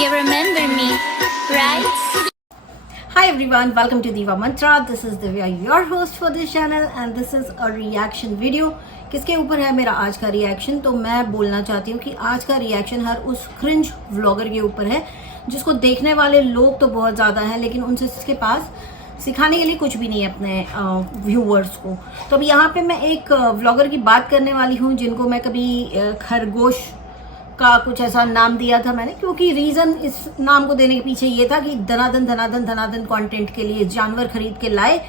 You remember me, right? Hi everyone, welcome to Diva Mantra. This is Divya, your host for this channel and this is a reaction video. किसके ऊपर है मेरा आज का reaction? तो मैं बोलना चाहती हूँ कि आज का रिएक्शन हर उस क्रिंज व्लॉगर के ऊपर है जिसको देखने वाले लोग तो बहुत ज़्यादा हैं, लेकिन उनसे इसके पास सिखाने के लिए कुछ भी नहीं है अपने व्यूअर्स को। तो अब यहाँ पे मैं एक व्लॉगर की बात करने वाली हूँ जिनको मैं कभी खरगोश का कुछ ऐसा नाम दिया था मैंने, क्योंकि रीज़न इस नाम को देने के पीछे ये था कि धनाधन धनाधन धनाधन कंटेंट के लिए जानवर खरीद के लाए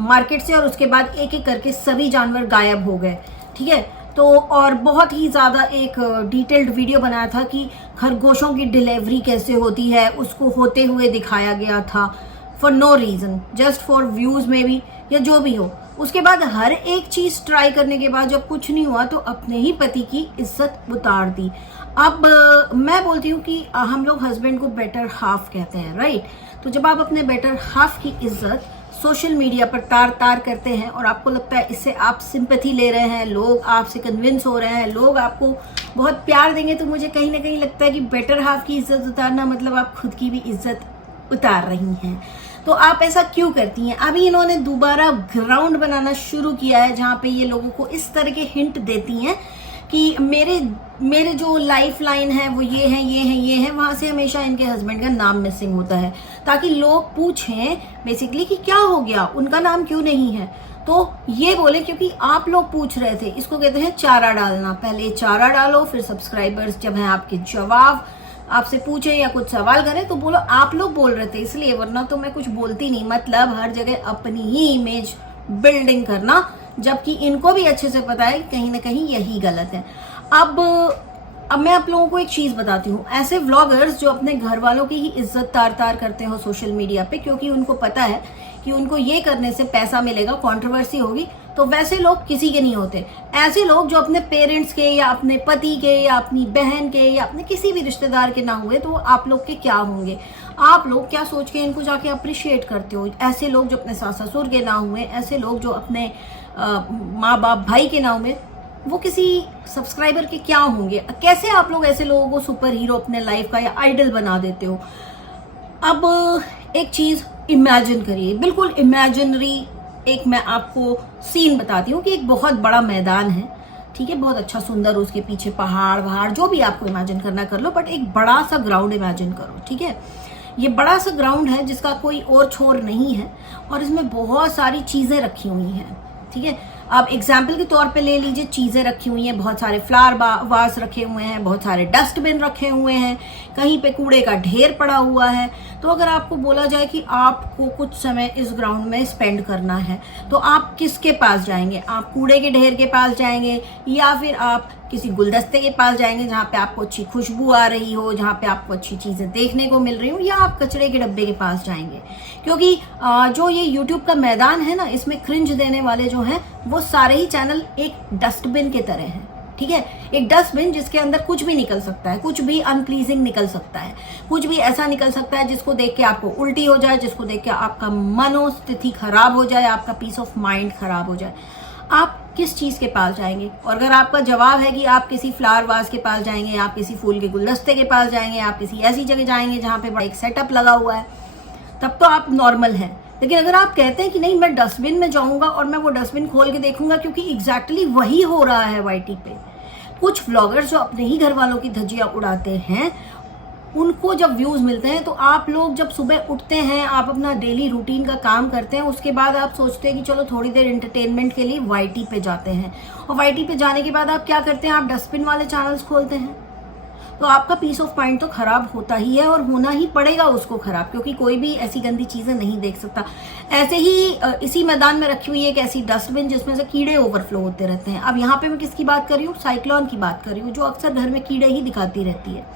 मार्केट से और उसके बाद एक एक करके सभी जानवर गायब हो गए। ठीक है, तो और बहुत ही ज़्यादा एक डिटेल्ड वीडियो बनाया था कि खरगोशों की डिलीवरी कैसे होती है, उसको होते हुए दिखाया गया था for no reason, just for views में भी या जो भी हो। उसके बाद हर एक चीज़ ट्राई करने के बाद जब कुछ नहीं हुआ तो अपने ही पति की इज्जत उतार दी। अब मैं बोलती हूँ कि हम लोग हस्बैंड को बेटर हाफ कहते हैं, राइट? तो जब आप अपने बेटर हाफ की इज्जत सोशल मीडिया पर तार तार करते हैं और आपको लगता है इससे आप सिंपैथी ले रहे हैं, लोग आपसे कन्विंस हो रहे हैं, लोग आपको बहुत प्यार देंगे, तो मुझे कहीं ना कहीं लगता है कि बेटर हाफ की इज्जत उतारना मतलब आप खुद की भी इज्जत उतार रही हैं। तो आप ऐसा क्यों करती हैं? अभी इन्होंने दोबारा ग्राउंड बनाना शुरू किया है जहाँ पे ये लोगों को इस तरह के हिंट देती हैं कि मेरे जो लाइफ लाइन है वो ये है ये है ये है, वहां से हमेशा इनके हस्बैंड का नाम मिसिंग होता है ताकि लोग पूछें बेसिकली कि क्या हो गया, उनका नाम क्यों नहीं है। तो ये बोले क्योंकि आप लोग पूछ रहे थे, इसको कहते हैं चारा डालना। पहले चारा डालो, फिर सब्सक्राइबर्स जब हैं आपके जवाब आपसे पूछे या कुछ सवाल करें तो बोलो आप लोग बोल रहे थे इसलिए, वरना तो मैं कुछ बोलती नहीं। मतलब हर जगह अपनी ही इमेज बिल्डिंग करना, जबकि इनको भी अच्छे से पता है कहीं ना कहीं यही गलत है। अब मैं आप लोगों को एक चीज बताती हूँ, ऐसे व्लॉगर्स जो अपने घर वालों की ही इज्जत तार तार करते हो सोशल मीडिया पे क्योंकि उनको पता है कि उनको ये करने से पैसा मिलेगा, कंट्रोवर्सी होगी, तो वैसे लोग किसी के नहीं होते। ऐसे लोग जो अपने पेरेंट्स के या अपने पति के या अपनी बहन के या अपने किसी भी रिश्तेदार के ना हुए तो आप लोग के क्या होंगे? आप लोग क्या सोच के इनको जाके अप्रिशिएट करते हो? ऐसे लोग जो अपने सास ससुर के ना हुए, ऐसे लोग जो अपने माँ बाप भाई के ना हुए, वो किसी सब्सक्राइबर के क्या होंगे? कैसे आप लोग ऐसे लोगों को सुपर हीरो अपने लाइफ का या आइडल बना देते हो? अब एक चीज इमेजिन करिए, बिल्कुल इमेजिनरी एक मैं आपको सीन बताती हूँ कि एक बहुत बड़ा मैदान है, ठीक है, बहुत अच्छा सुंदर, उसके पीछे पहाड़ वहाड़ जो भी आपको इमेजिन करना कर लो, बट एक बड़ा सा ग्राउंड इमेजिन करो। ठीक है, ये बड़ा सा ग्राउंड है जिसका कोई और छोर नहीं है और इसमें बहुत सारी चीजें रखी हुई हैं। ठीक है, अब एग्जाम्पल के तौर पे ले लीजिए, चीजें रखी हुई हैं, बहुत सारे फ्लावर वास रखे हुए हैं, बहुत सारे डस्टबिन रखे हुए हैं, कहीं पे कूड़े का ढेर पड़ा हुआ है। तो अगर आपको बोला जाए कि आपको कुछ समय इस ग्राउंड में स्पेंड करना है तो आप किसके पास जाएंगे? आप कूड़े के ढेर के पास जाएंगे या फिर आप किसी गुलदस्ते के पास जाएंगे जहाँ पे आपको अच्छी खुशबू आ रही हो, जहाँ पे आपको अच्छी चीजें देखने को मिल रही हो, या आप कचरे के डब्बे के पास जाएंगे? क्योंकि जो ये यूट्यूब का मैदान है ना, इसमें क्रिंज देने वाले जो हैं वो सारे ही चैनल एक डस्टबिन के तरह हैं। ठीक है, एक डस्टबिन जिसके अंदर कुछ भी निकल सकता है, कुछ भी अनप्लीजिंग निकल सकता है, कुछ भी ऐसा निकल सकता है जिसको देख के आपको उल्टी हो जाए, जिसको देख के आपका मनोस्थिति खराब हो जाए, आपका पीस ऑफ माइंड खराब हो जाए। आप किस चीज के पास जाएंगे? और अगर आपका जवाब है कि आप किसी फ्लावर वास के पास जाएंगे, आप किसी फूल के गुलदस्ते के पास जाएंगे, आप किसी ऐसी जगह जाएंगे जहाँ पे बड़ा एक सेटअप लगा हुआ है, तब तो आप नॉर्मल हैं। लेकिन अगर आप कहते हैं कि नहीं मैं डस्टबिन में जाऊंगा और मैं वो डस्टबिन खोल के देखूंगा, क्योंकि एग्जैक्टली वही हो रहा है वाईटी पे। कुछ व्लॉगर्स जो अपने ही घर वालों की धज्जियां उड़ाते हैं, उनको जब व्यूज मिलते हैं तो आप लोग जब सुबह उठते हैं, आप अपना डेली रूटीन का काम करते हैं, उसके बाद आप सोचते हैं कि चलो थोड़ी देर एंटरटेनमेंट के लिए वाईटी पे जाते हैं, और वाईटी पे जाने के बाद आप क्या करते हैं? आप डस्टबिन वाले चैनल्स खोलते हैं। तो आपका पीस ऑफ माइंड तो खराब होता ही है और होना ही पड़ेगा उसको खराब, क्योंकि कोई भी ऐसी गंदी चीजें नहीं देख सकता। ऐसे ही इसी मैदान में रखी हुई एक ऐसी डस्टबिन जिसमें से कीड़े ओवरफ्लो होते रहते हैं। अब यहाँ पे मैं किसकी बात कर रही हूँ? साइक्लोन की बात कर रही हूँ, जो अक्सर घर में कीड़े ही दिखाती रहती है,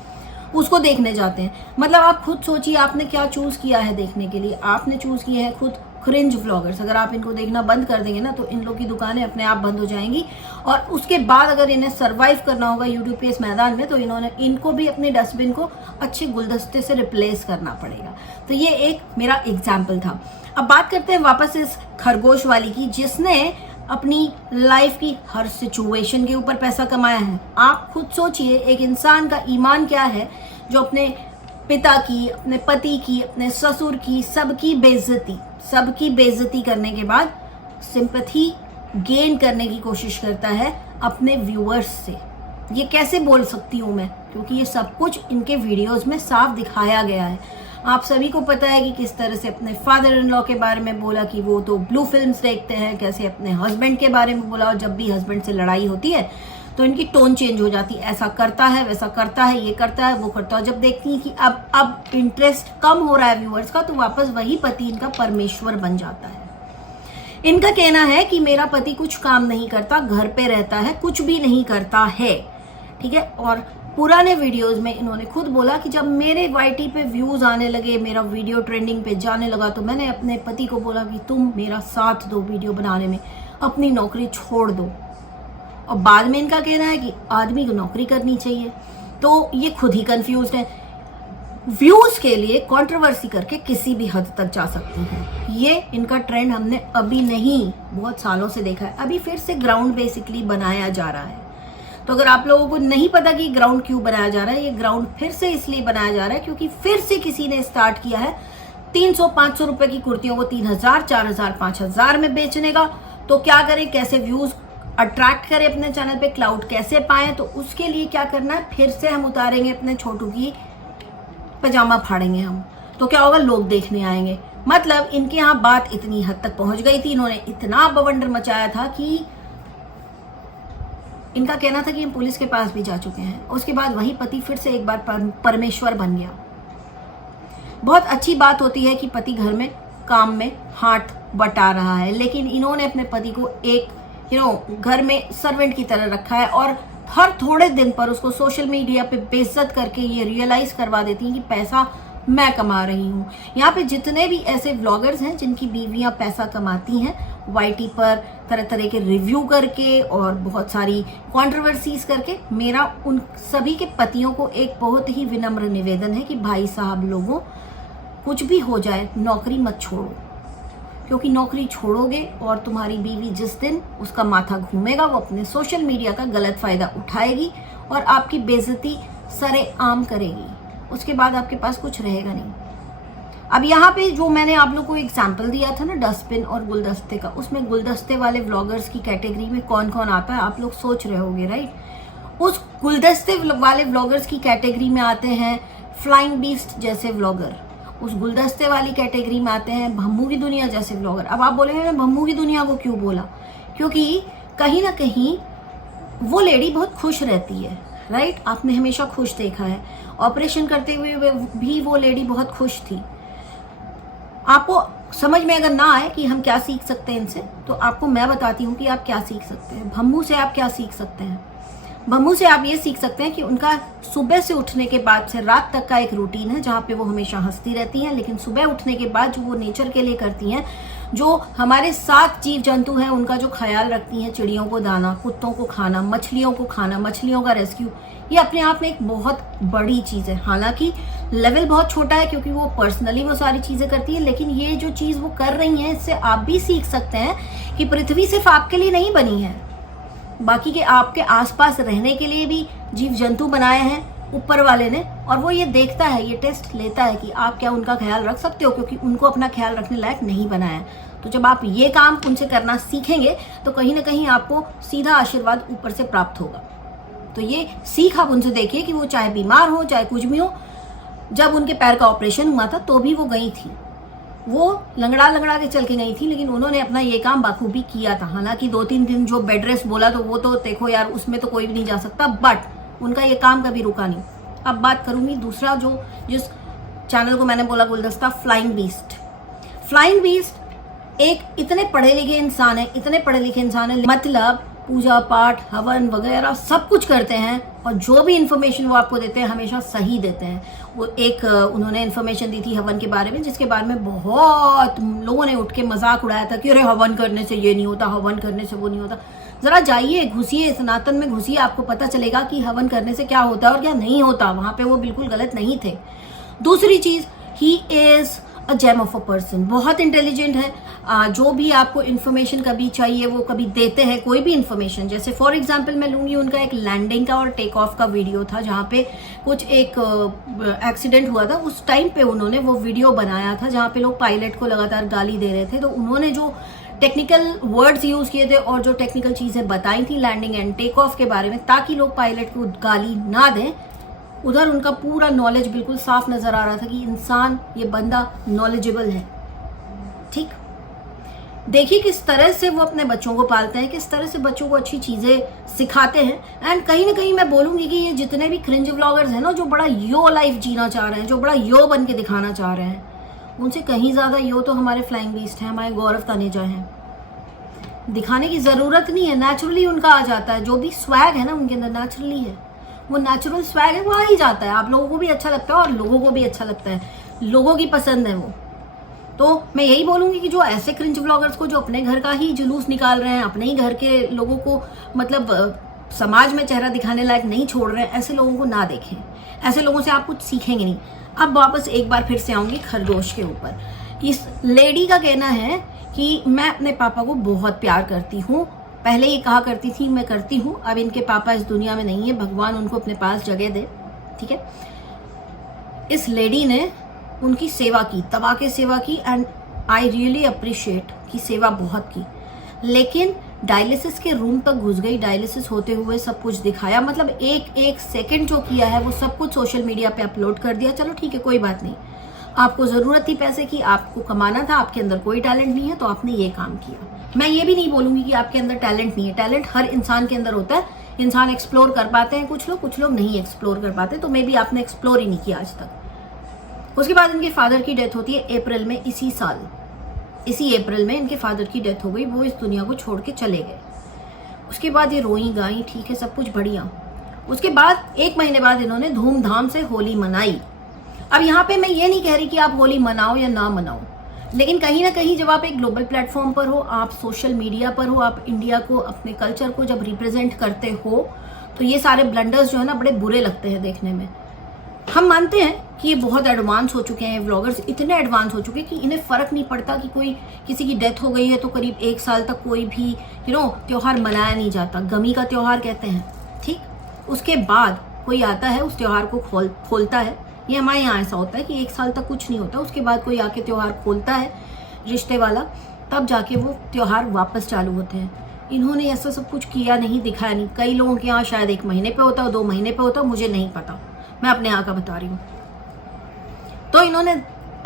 उसको देखने जाते हैं। मतलब आप खुद सोचिए आपने क्या चूज किया है देखने के लिए? आपने चूज किया है खुद क्रिंज व्लॉगर्स। अगर आप इनको देखना बंद कर देंगे ना तो इन लोग की दुकानें अपने आप बंद हो जाएंगी, और उसके बाद अगर इन्हें सरवाइव करना होगा यूट्यूब पे इस मैदान में तो इनको भी अपने डस्टबिन को अच्छे गुलदस्ते से रिप्लेस करना पड़ेगा। तो ये एक मेरा एग्जाम्पल था। अब बात करते हैं वापस इस खरगोश वाली की, जिसने अपनी लाइफ की हर सिचुएशन के ऊपर पैसा कमाया है। आप खुद सोचिए एक इंसान का ईमान क्या है जो अपने पिता की, अपने पति की, अपने ससुर की, सबकी बेइज्जती करने के बाद सिंपैथी गेन करने की कोशिश करता है अपने व्यूअर्स से। ये कैसे बोल सकती हूँ मैं, क्योंकि ये सब कुछ इनके वीडियोस में साफ दिखाया गया है। आप सभी को पता है कि किस तरह से अपने फादर इन लॉ के बारे में बोला कि वो तो ब्लू फिल्म्स देखते हैं, कैसे अपने हस्बैंड के बारे में बोला, और जब भी हस्बैंड से लड़ाई होती है तो इनकी टोन चेंज हो जाती है, ऐसा करता है, वैसा करता है, ये करता है, वो करता है। जब देखती हैं कि अब इंटरेस्ट कम हो रहा है व्यूअर्स का, तो वापस वही पति इनका परमेश्वर बन जाता है। इनका कहना है कि मेरा पति कुछ काम नहीं करता, घर पे रहता है, कुछ भी नहीं करता है, ठीक है। और पुराने वीडियोस में इन्होंने खुद बोला कि जब मेरे वाईटी पे व्यूज आने लगे, मेरा वीडियो ट्रेंडिंग पे जाने लगा, तो मैंने अपने पति को बोला कि तुम मेरा साथ दो वीडियो बनाने में, अपनी नौकरी छोड़ दो। और बाद में इनका कहना है कि आदमी को नौकरी करनी चाहिए। तो ये खुद ही कंफ्यूज्ड है। व्यूज के लिए कंट्रोवर्सी करके किसी भी हद तक जा सकते हैं। ये इनका ट्रेंड हमने अभी नहीं, बहुत सालों से देखा है। अभी फिर से ग्राउंड बेसिकली बनाया जा रहा है। तो अगर आप लोगों को नहीं पता कि ग्राउंड क्यों बनाया जा रहा है, ये ग्राउंड फिर से इसलिए बनाया जा रहा है क्योंकि फिर से किसी ने स्टार्ट किया है 300-500 रुपए की कुर्तियों को 3000, 4000, 5000 में बेचने का। तो क्या करें, कैसे व्यूज अट्रैक्ट करें अपने चैनल पे, क्लाउड कैसे पाएं, तो उसके लिए क्या करना है, फिर से हम उतारेंगे अपने छोटू की पजामा, फाड़ेंगे हम। तो क्या होगा, लोग देखने आएंगे। मतलब इनके यहाँ बात इतनी हद तक पहुंच गई थी, इन्होंने इतना बवंडर मचाया था कि इनका कहना था कि हम पुलिस के पास भी जा चुके हैं। उसके बाद वही पति फिर से एक बार परमेश्वर बन गया। बहुत अच्छी बात होती है कि पति घर में काम में हाथ बटा रहा है, लेकिन इन्होंने अपने पति को एक घर में सर्वेंट की तरह रखा है और हर थोड़े दिन पर उसको सोशल मीडिया पे बेइज्जत करके ये रियलाइज करवा देती हैं कि पैसा मैं कमा रही हूँ। यहाँ पे जितने भी ऐसे व्लॉगर्स हैं जिनकी बीवियां पैसा कमाती हैं, वाईटी पर तरह तरह के रिव्यू करके और बहुत सारी कंट्रोवर्सीज करके, मेरा उन सभी के पतियों को एक बहुत ही विनम्र निवेदन है कि भाई साहब लोगों, कुछ भी हो जाए नौकरी मत छोड़ो, क्योंकि नौकरी छोड़ोगे और तुम्हारी बीवी जिस दिन उसका माथा घूमेगा वो अपने सोशल मीडिया का गलत फायदा उठाएगी और आपकी बेइज्जती सरेआम करेगी। उसके बाद आपके पास कुछ रहेगा नहीं। अब यहाँ पे जो मैंने आप लोग को एग्जाम्पल दिया था ना डस्टबिन और गुलदस्ते का, उसमें गुलदस्ते वाले व्लॉगर्स की कैटेगरी में कौन कौन आता है आप लोग सोच रहे होंगे, राइट। उस गुलदस्ते वाले व्लॉगर्स की कैटेगरी में आते हैं फ्लाइंग बीस्ट जैसे व्लॉगर, उस गुलदस्ते वाली कैटेगरी में आते हैं भम्मू की दुनिया जैसे व्लॉगर। अब आप बोलेंगे ना भम्मू की दुनिया को क्यों बोला, क्योंकि कहीं ना कहीं वो लेडी बहुत खुश रहती है, राइट। आपने हमेशा खुश देखा है, ऑपरेशन करते हुए भी वो लेडी बहुत खुश थी। आपको समझ में अगर ना आए कि हम क्या सीख सकते हैं इनसे, तो आपको मैं बताती हूँ कि आप क्या सीख सकते हैं। भम्मू से आप क्या सीख सकते हैं, भम्मू से आप ये सीख सकते हैं कि उनका सुबह से उठने के बाद से रात तक का एक रूटीन है जहाँ पे वो हमेशा हंसती रहती हैं, लेकिन सुबह उठने के बाद जो वो नेचर के लिए करती हैं, जो हमारे साथ जीव जंतु हैं उनका जो ख्याल रखती हैं, चिड़ियों को दाना, कुत्तों को खाना, मछलियों को खाना, मछलियों का रेस्क्यू, ये अपने आप में एक बहुत बड़ी चीज़ है। हालांकि लेवल बहुत छोटा है क्योंकि वो पर्सनली वो सारी चीज़ें करती है, लेकिन ये जो चीज़ वो कर रही हैं इससे आप भी सीख सकते हैं कि पृथ्वी सिर्फ आपके लिए नहीं बनी है, बाकी के आपके आसपास रहने के लिए भी जीव जंतु बनाए हैं ऊपर वाले ने, और वो ये देखता है, ये टेस्ट लेता है कि आप क्या उनका ख्याल रख सकते हो, क्योंकि उनको अपना ख्याल रखने लायक नहीं बनाया है। तो जब आप ये काम उनसे करना सीखेंगे तो कहीं ना कहीं आपको सीधा आशीर्वाद ऊपर से प्राप्त होगा। तो ये सीख आप उनसे देखिए कि वो चाहे बीमार हो चाहे कुछ भी हो, जब उनके पैर का ऑपरेशन हुआ था तो भी वो गई थी, वो लंगड़ा के चल के गई थी, लेकिन उन्होंने अपना ये काम बाखूबी किया था। हालांकि 2-3 दिन जो बेड रेस्ट बोला तो वो तो देखो यार, उसमें तो कोई भी नहीं जा सकता, बट उनका ये काम कभी रुका नहीं। अब बात करूंगी दूसरा, जो जिस चैनल को मैंने बोला गुलदस्ता, फ्लाइंग बीस्ट। फ्लाइंग बीस्ट एक इतने पढ़े लिखे इंसान है, मतलब पूजा पाठ हवन वगैरह सब कुछ करते हैं, और जो भी इंफॉर्मेशन वो आपको देते हैं हमेशा सही देते हैं। वो एक उन्होंने इन्फॉर्मेशन दी थी हवन के बारे में, जिसके बारे में बहुत लोगों ने उठ के मजाक उड़ाया था कि अरे हवन करने से ये नहीं होता, हवन करने से वो नहीं होता। जरा जाइए, घुसिए, सनातन में घुसिए, आपको पता चलेगा कि हवन करने से क्या होता है और क्या नहीं होता। वहां पे वो बिल्कुल गलत नहीं थे। दूसरी चीज, he is a gem of a person, बहुत इंटेलिजेंट है। जो भी आपको इन्फॉर्मेशन कभी चाहिए वो कभी देते हैं, कोई भी इन्फॉर्मेशन। जैसे फॉर एग्जांपल मैं लूंगी, उनका एक लैंडिंग का और टेक ऑफ का वीडियो था जहाँ पे कुछ एक एक्सीडेंट हुआ था। उस टाइम पे उन्होंने वो वीडियो बनाया था जहाँ पे लोग पायलट को लगातार गाली दे रहे थे। तो उन्होंने जो टेक्निकल वर्ड्स यूज किए थे और जो टेक्निकल चीजें बताई थी लैंडिंग एंड टेक ऑफ के बारे में, ताकि लोग पायलट को गाली ना दें, उधर उनका पूरा नॉलेज बिल्कुल साफ नजर आ रहा था कि इंसान, ये बंदा नॉलेजेबल है। ठीक, देखिए किस तरह से वो अपने बच्चों को पालते हैं, किस तरह से बच्चों को अच्छी चीजें सिखाते हैं। एंड कहीं ना कहीं मैं बोलूंगी कि ये जितने भी क्रिंज व्लॉगर्स हैं ना, जो बड़ा यो लाइफ जीना चाह रहे हैं, जो बड़ा यो बन के दिखाना चाह रहे हैं, उनसे कहीं ज्यादा यो तो हमारे फ्लाइंग बीस्ट हैं, हमारे गौरव तनेजा हैं। दिखाने की जरूरत नहीं है, नेचुरली उनका आ जाता है। जो भी स्वैग है ना उनके अंदर नेचुरली है, वो नेचुरल स्वैग है, वो आ ही जाता है। आप लोगों को भी अच्छा लगता है और लोगों को भी अच्छा लगता है, लोगों की पसंद है वो। तो मैं यही बोलूंगी कि जो ऐसे क्रिंज व्लॉगर्स को, जो अपने घर का ही जुलूस निकाल रहे हैं, अपने ही घर के लोगों को मतलब समाज में चेहरा दिखाने लायक नहीं छोड़ रहे हैं, ऐसे लोगों को ना देखें। ऐसे लोगों से आप कुछ सीखेंगे नहीं। अब वापस एक बार फिर से आऊंगी खरगोश के ऊपर। इस लेडी का कहना है कि मैं अपने पापा को बहुत प्यार करती हूँ, पहले ये कहा करती थी मैं करती हूँ, अब इनके पापा इस दुनिया में नहीं है, भगवान उनको अपने पास जगह दे। ठीक है, इस लेडी ने उनकी सेवा की, तबाह के सेवा की, एंड आई रियली अप्रिशिएट की सेवा बहुत की। लेकिन डायलिसिस के रूम तक घुस गई, डायलिसिस होते हुए सब कुछ दिखाया, मतलब एक एक सेकंड जो किया है वो सब कुछ सोशल मीडिया पे अपलोड कर दिया। चलो ठीक है, कोई बात नहीं, आपको जरूरत थी पैसे की, आपको कमाना था, आपके अंदर कोई टैलेंट नहीं है तो आपने ये काम किया। मैं ये भी नहीं बोलूंगी कि आपके अंदर टैलेंट नहीं है, टैलेंट हर इंसान के अंदर होता है। इंसान एक्सप्लोर कर पाते हैं कुछ लोग नहीं एक्सप्लोर कर पाते, तो मे बी आपने एक्सप्लोर ही नहीं किया आज तक। उसके बाद इनके फादर की डेथ होती है अप्रैल में, इसी साल, इसी अप्रैल में इनके फादर की डेथ हो गई, वो इस दुनिया को छोड़ के चले गए। उसके बाद ये रोई गाई, ठीक है, सब कुछ बढ़िया। उसके बाद 1 महीने बाद इन्होंने धूमधाम से होली मनाई। अब यहाँ पे मैं ये नहीं कह रही कि आप होली मनाओ या ना मनाओ, लेकिन कहीं ना कहीं जब आप एक ग्लोबल प्लेटफॉर्म पर हो, आप सोशल मीडिया पर हो, आप इंडिया को, अपने कल्चर को जब रिप्रेजेंट करते हो, तो ये सारे ब्लंडर्स जो है ना बड़े बुरे लगते हैं देखने में। हम मानते हैं कि ये बहुत एडवांस हो चुके हैं, व्लॉगर्स इतने एडवांस हो चुके हैं कि इन्हें फर्क नहीं पड़ता कि कोई किसी की डेथ हो गई है तो करीब 1 साल तक कोई भी त्योहार मनाया नहीं जाता, गमी का त्योहार कहते हैं। ठीक, उसके बाद कोई आता है उस त्योहार को खोलता है। ये हमारे यहाँ ऐसा होता है कि 1 साल तक कुछ नहीं होता, उसके बाद कोई आके त्योहार खोलता है रिश्ते वाला, तब जाके वो त्योहार वापस चालू होते हैं। इन्होंने ऐसा सब कुछ किया नहीं, दिखाया नहीं। कई लोगों के यहाँ शायद 1 महीने पे होता हो, 2 महीने पे होता हो, मुझे नहीं पता, मैं अपने यहाँ का बता रही हूँ। तो इन्होंने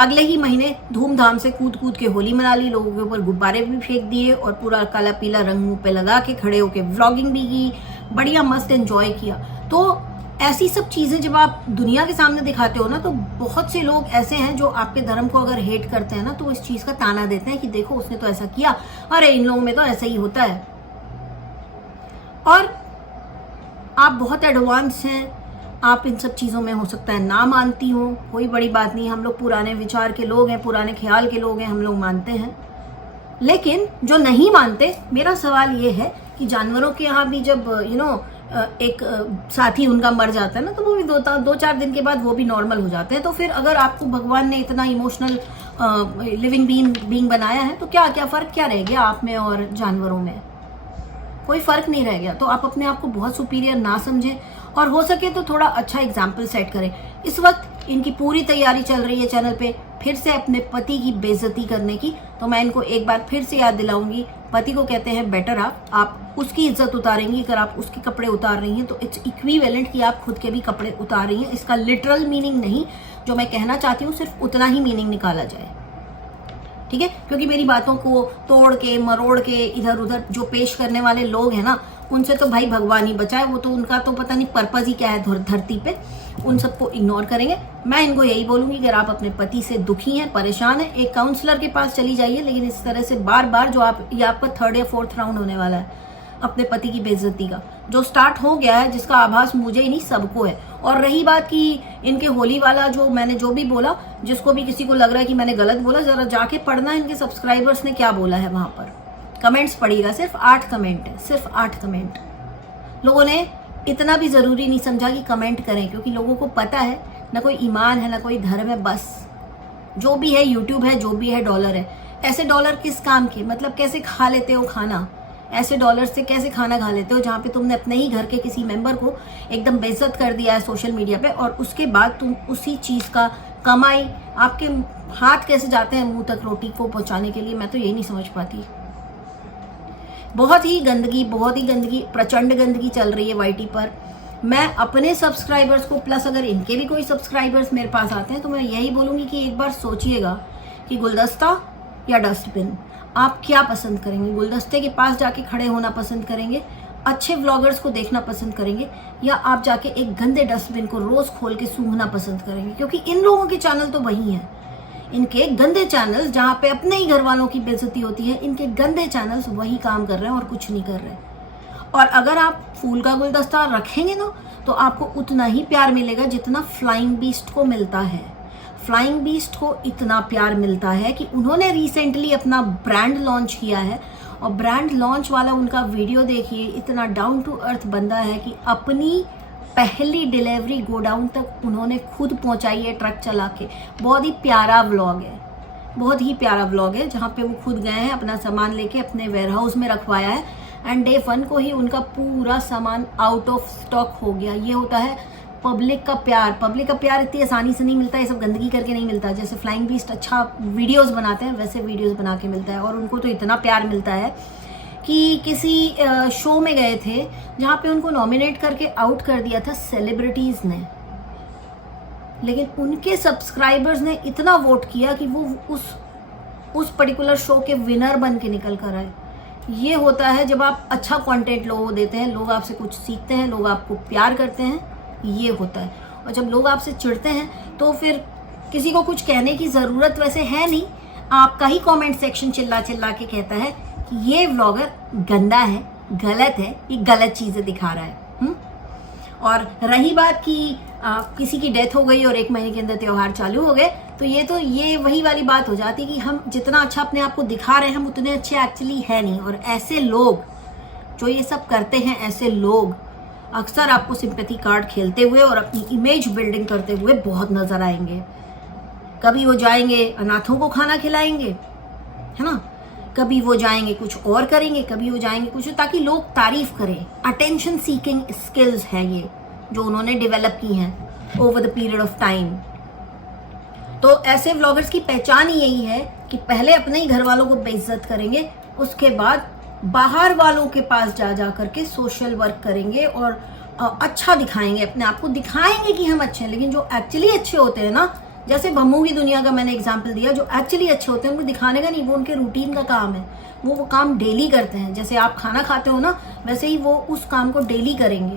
अगले ही महीने धूमधाम से कूद के होली मना ली, लोगों के ऊपर गुब्बारे भी फेंक दिए और पूरा काला पीला रंग मुंह पे लगा के खड़े होके व्लॉगिंग भी की, बढ़िया मस्त एंजॉय किया। तो ऐसी सब चीजें जब आप दुनिया के सामने दिखाते हो ना, तो बहुत से लोग ऐसे हैं जो आपके धर्म को अगर हेट करते हैं ना, तो इस चीज का ताना देते हैं कि देखो उसने तो ऐसा किया, अरे इन लोगों में तो ऐसा ही होता है। और आप बहुत एडवांस हैं, आप इन सब चीज़ों में हो सकता है ना मानती हो, कोई बड़ी बात नहीं, हम लोग पुराने विचार के लोग हैं, पुराने ख्याल के लोग हैं, हम लोग मानते हैं। लेकिन जो नहीं मानते, मेरा सवाल ये है कि जानवरों के यहाँ भी जब एक साथी उनका मर जाता है ना, तो वो भी 2-4 दिन के बाद वो भी नॉर्मल हो जाते हैं। तो फिर अगर आपको भगवान ने इतना इमोशनल लिविंग बीइंग बनाया है, तो क्या फ़र्क क्या रह गया आप में और जानवरों में? कोई फ़र्क नहीं रह गया। तो आप अपने आप को बहुत सुपीरियर ना समझें और हो सके तो थोड़ा अच्छा एग्जाम्पल सेट करें। इस वक्त इनकी पूरी तैयारी चल रही है चैनल पे फिर से अपने पति की बेइज्जती करने की। तो मैं इनको एक बार फिर से याद दिलाऊंगी, पति को कहते हैं बेटर आप उसकी इज्जत उतारेंगी। अगर आप उसके कपड़े उतार रही हैं तो इट्स इक्विवेलेंट कि आप खुद के भी कपड़े उतार रही हैं। इसका लिटरल मीनिंग नहीं, जो मैं कहना चाहती हूँ सिर्फ उतना ही मीनिंग निकाला जाए, ठीक है? क्योंकि मेरी बातों को तोड़ के मरोड़ के इधर उधर जो पेश करने वाले लोग हैं ना, उनसे तो भाई भगवान ही बचाए। वो तो उनका तो पता नहीं पर्पज ही क्या है धरती पे, उन सबको इग्नोर करेंगे। मैं इनको यही बोलूंगी, अगर आप अपने पति से दुखी हैं, परेशान हैं, एक काउंसलर के पास चली जाइए। लेकिन इस तरह से बार बार जो ये आपका 3rd या 4th राउंड होने वाला है अपने पति की बेइज्जती का, जो स्टार्ट हो गया है, जिसका आभास मुझे ही नहीं सबको है। और रही बात कि इनके होली वाला जो मैंने जो भी बोला, जिसको भी किसी को लग रहा है कि मैंने गलत बोला, जरा जाके पढ़ना इनके सब्सक्राइबर्स ने क्या बोला है वहां पर, कमेंट्स पढ़िएगा। सिर्फ 8 कमेंट है, सिर्फ 8 कमेंट। लोगों ने इतना भी जरूरी नहीं समझा कि कमेंट करें, क्योंकि लोगों को पता है ना कोई ईमान है ना कोई धर्म है, बस जो भी है यूट्यूब है, जो भी है डॉलर है। ऐसे डॉलर किस काम के, मतलब कैसे खा लेते हो खाना, ऐसे डॉलर से कैसे खाना खा लेते हो जहाँ पे तुमने अपने ही घर के किसी मेंबर को एकदम बेइज्जत कर दिया है सोशल मीडिया पे, और उसके बाद तुम उसी चीज का कमाई, आपके हाथ कैसे जाते हैं मुंह तक रोटी को पहुंचाने के लिए, मैं तो यही नहीं समझ पाती। बहुत ही गंदगी, प्रचंड गंदगी चल रही है वाईटी पर। मैं अपने सब्सक्राइबर्स को, प्लस अगर इनके भी कोई सब्सक्राइबर्स मेरे पास आते हैं, तो मैं यही बोलूंगी कि एक बार सोचिएगा कि गुलदस्ता या डस्टबिन, आप क्या पसंद करेंगे? गुलदस्ते के पास जाके खड़े होना पसंद करेंगे, अच्छे व्लॉगर्स को देखना पसंद करेंगे, या आप जाके एक गंदे डस्टबिन को रोज खोल के सूंघना पसंद करेंगे? क्योंकि इन लोगों के चैनल तो वही हैं, इनके गंदे चैनल्स जहाँ पे अपने ही घर वालों की बेइज्जती होती है, इनके गंदे चैनल्स वही काम कर रहे हैं और कुछ नहीं कर रहे। और अगर आप फूल का गुलदस्ता रखेंगे ना, तो आपको उतना ही प्यार मिलेगा जितना फ्लाइंग बीस्ट को मिलता है। फ्लाइंग बीस्ट को इतना प्यार मिलता है कि उन्होंने रिसेंटली अपना ब्रांड लॉन्च किया है, और ब्रांड लॉन्च वाला उनका वीडियो देखिए, इतना डाउन टू अर्थ बंदा है कि अपनी पहली डिलीवरी गोडाउन तक उन्होंने खुद पहुंचाई है ट्रक चला के। बहुत ही प्यारा व्लॉग है, बहुत ही प्यारा व्लॉग है, जहाँ पे वो खुद गए हैं, अपना सामान लेके अपने वेयरहाउस में रखवाया है, एंड डे 1 को ही उनका पूरा सामान आउट ऑफ स्टॉक हो गया। ये होता है पब्लिक का प्यार। पब्लिक का प्यार इतनी आसानी से नहीं मिलता, ये सब गंदगी करके नहीं मिलता। जैसे फ्लाइंग बीस्ट अच्छा वीडियोस बनाते हैं, वैसे वीडियोस बना के मिलता है। और उनको तो इतना प्यार मिलता है कि किसी शो में गए थे जहाँ पे उनको नॉमिनेट करके आउट कर दिया था सेलिब्रिटीज ने, लेकिन उनके सब्सक्राइबर्स ने इतना वोट किया कि वो उस पर्टिकुलर शो के विनर बन के निकल कर आए। ये होता है जब आप अच्छा कंटेंट लोगों को देते हैं, लोग आपसे कुछ सीखते हैं, लोग आपको प्यार करते हैं, ये होता है। और जब लोग आपसे चिढ़ते हैं तो फिर किसी को कुछ कहने की ज़रूरत वैसे है नहीं, आपका ही कमेंट सेक्शन चिल्ला चिल्ला के कहता है कि ये व्लॉगर गंदा है, गलत है, ये गलत चीज़ें दिखा रहा है। और रही बात कि किसी की डेथ हो गई और 1 महीने के अंदर त्योहार चालू हो गए, तो ये वही वाली बात हो जाती कि हम जितना अच्छा अपने आप को दिखा रहे हैं, हम उतने अच्छे एक्चुअली है नहीं। और ऐसे लोग जो ये सब करते हैं, ऐसे लोग अक्सर आपको सिंपैथी कार्ड खेलते हुए और अपनी इमेज बिल्डिंग करते हुए बहुत नजर आएंगे। कभी वो जाएंगे अनाथों को खाना खिलाएंगे, है ना, कभी वो जाएंगे कुछ और करेंगे, कभी वो जाएंगे कुछ, ताकि लोग तारीफ करें। अटेंशन सीकिंग स्किल्स है ये जो उन्होंने डेवलप की हैं over the period of time. तो ऐसे व्लॉगर्स की पहचान ही यही है कि पहले अपने ही घर वालों को बेइज्जत करेंगे, उसके बाद बाहर वालों के पास जा करके सोशल वर्क करेंगे और अच्छा दिखाएंगे, अपने आप को दिखाएंगे कि हम अच्छे हैं। लेकिन जो एक्चुअली अच्छे होते हैं ना, जैसे भम्मू की दुनिया का मैंने एग्जाम्पल दिया, जो एक्चुअली अच्छे होते हैं उनको दिखाने का नहीं, वो उनके रूटीन का काम है, वो काम डेली करते हैं। जैसे आप खाना खाते हो ना, वैसे ही वो उस काम को डेली करेंगे।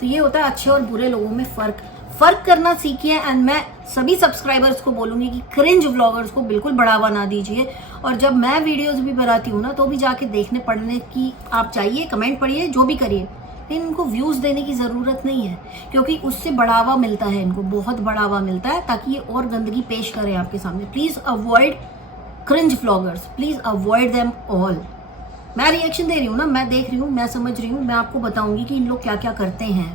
तो ये होता है अच्छे और बुरे लोगों में फर्क करना सीखिए। एंड मैं सभी सब्सक्राइबर्स को बोलूंगी कि क्रिंज व्लॉगर्स को बिल्कुल बढ़ावा ना दीजिए। और जब मैं वीडियोस भी बनाती हूँ ना, तो भी जाके देखने पढ़ने की आप चाहिए, कमेंट पढ़िए, जो भी करिए, लेकिन इनको व्यूज देने की जरूरत नहीं है, क्योंकि उससे बढ़ावा मिलता है, इनको बहुत बढ़ावा मिलता है, ताकि ये और गंदगी पेश करें आपके सामने। Please avoid cringe vloggers, please avoid them all. मैं रिएक्शन दे रही हूँ ना, मैं देख रही हूँ, मैं समझ रही हूँ, मैं आपको बताऊंगी कि इन लोग क्या क्या करते हैं।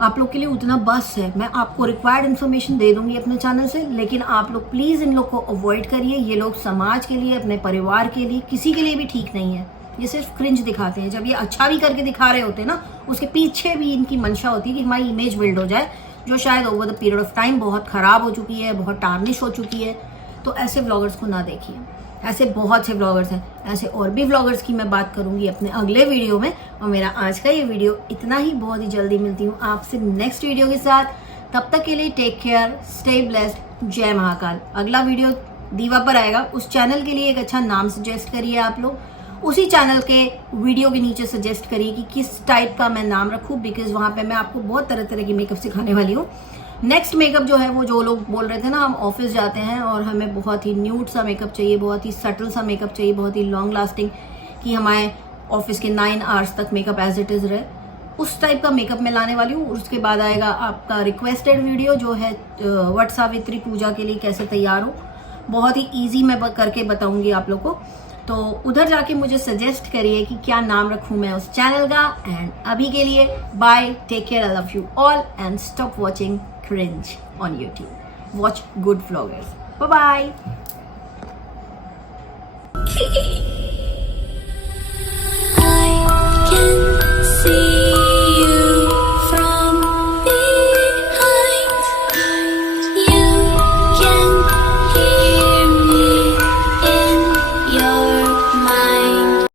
आप लोग के लिए उतना बस है, मैं आपको रिक्वायर्ड इन्फॉर्मेशन दे दूंगी अपने चैनल से, लेकिन आप लोग प्लीज इन लोग को अवॉइड करिए। ये लोग समाज के लिए, अपने परिवार के लिए, किसी के लिए भी ठीक नहीं है। ये सिर्फ क्रिंज दिखाते हैं। जब ये अच्छा भी करके दिखा रहे होते हैं ना, उसके पीछे भी इनकी मंशा होती है कि हमारी इमेज बिल्ड हो जाए, जो शायद over the period of time बहुत खराब हो चुकी है, बहुत टार्निश हो चुकी है। तो ऐसे व्लॉगर्स को ना देखिए। ऐसे बहुत से व्लॉगर्स हैं, ऐसे और भी व्लॉगर्स की मैं बात करूंगी अपने अगले वीडियो में। और मेरा आज का ये वीडियो इतना ही, बहुत ही जल्दी मिलती हूँ आपसे नेक्स्ट वीडियो के साथ। तब तक के लिए टेक केयर, स्टे ब्लेस्ड, जय महाकाल। अगला वीडियो दीवा पर आएगा, उस चैनल के लिए एक अच्छा नाम सजेस्ट करिए आप लोग। उसी चैनल के वीडियो के नीचे सजेस्ट करिए कि किस टाइप का मैं नाम रखूँ, बिकॉज वहाँ पे मैं आपको बहुत तरह तरह की मेकअप सिखाने वाली हूँ। नेक्स्ट मेकअप जो है, वो जो लोग बोल रहे थे ना, हम ऑफिस जाते हैं और हमें बहुत ही न्यूड सा मेकअप चाहिए, बहुत ही सटल सा मेकअप चाहिए, बहुत ही लॉन्ग लास्टिंग, कि हमारे ऑफिस के 9 आवर्स तक मेकअप एज इट इज़ रहे, उस टाइप का मेकअप मैं लाने वाली हूँ। उसके बाद आएगा आपका रिक्वेस्टेड वीडियो जो है वट सावित्री पूजा के लिए कैसे तैयार हो, बहुत ही ईजी मैं करके बताऊंगी आप लोग को। तो उधर जाके मुझे सजेस्ट करिए कि क्या नाम रखूं मैं उस चैनल का। एंड अभी के लिए bye, take care, I love you all and stop watching cringe on YouTube. Watch good vloggers. Bye bye.